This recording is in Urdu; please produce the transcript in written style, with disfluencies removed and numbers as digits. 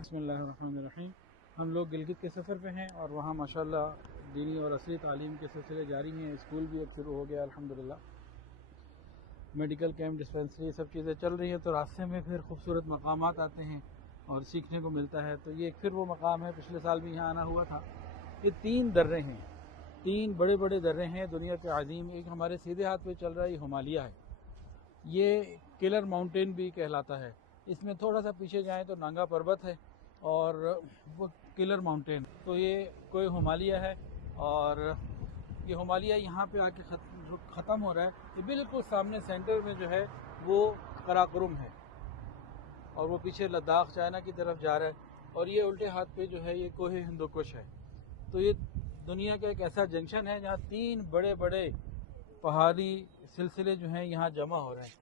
بسم اللہ الرحمن الرحیم۔ ہم لوگ گلگت کے سفر پہ ہیں اور وہاں ماشاءاللہ دینی اور عصری تعلیم کے سلسلے جاری ہیں۔ اسکول بھی اب شروع ہو گیا الحمدللہ، میڈیکل کیمپ، ڈسپینسری، سب چیزیں چل رہی ہیں۔ تو راستے میں پھر خوبصورت مقامات آتے ہیں اور سیکھنے کو ملتا ہے۔ تو یہ پھر وہ مقام ہے، پچھلے سال بھی یہاں آنا ہوا تھا۔ یہ 3 درے ہیں، 3 بڑے بڑے درے ہیں دنیا کے عظیم۔ ایک ہمارے سیدھے ہاتھ پہ چل رہا ہے، یہ ہمالیہ ہے، یہ کلر ماؤنٹین بھی کہلاتا ہے۔ اس میں تھوڑا سا پیچھے جائیں تو نانگا پربت ہے اور وہ کلر ماؤنٹین، تو یہ کوئی ہمالیہ ہے۔ اور یہ ہمالیہ یہاں پہ آ کے ختم ہو رہا ہے۔ یہ بالکل سامنے سینٹر میں جو ہے وہ قراقرم ہے اور وہ پیچھے لداخ چائنا کی طرف جا رہا ہے، اور یہ الٹے ہاتھ پہ جو ہے یہ کوہ ہندوکش ہے۔ تو یہ دنیا کا ایک ایسا جنکشن ہے جہاں 3 بڑے بڑے پہاڑی سلسلے جو ہیں یہاں جمع ہو رہے ہیں۔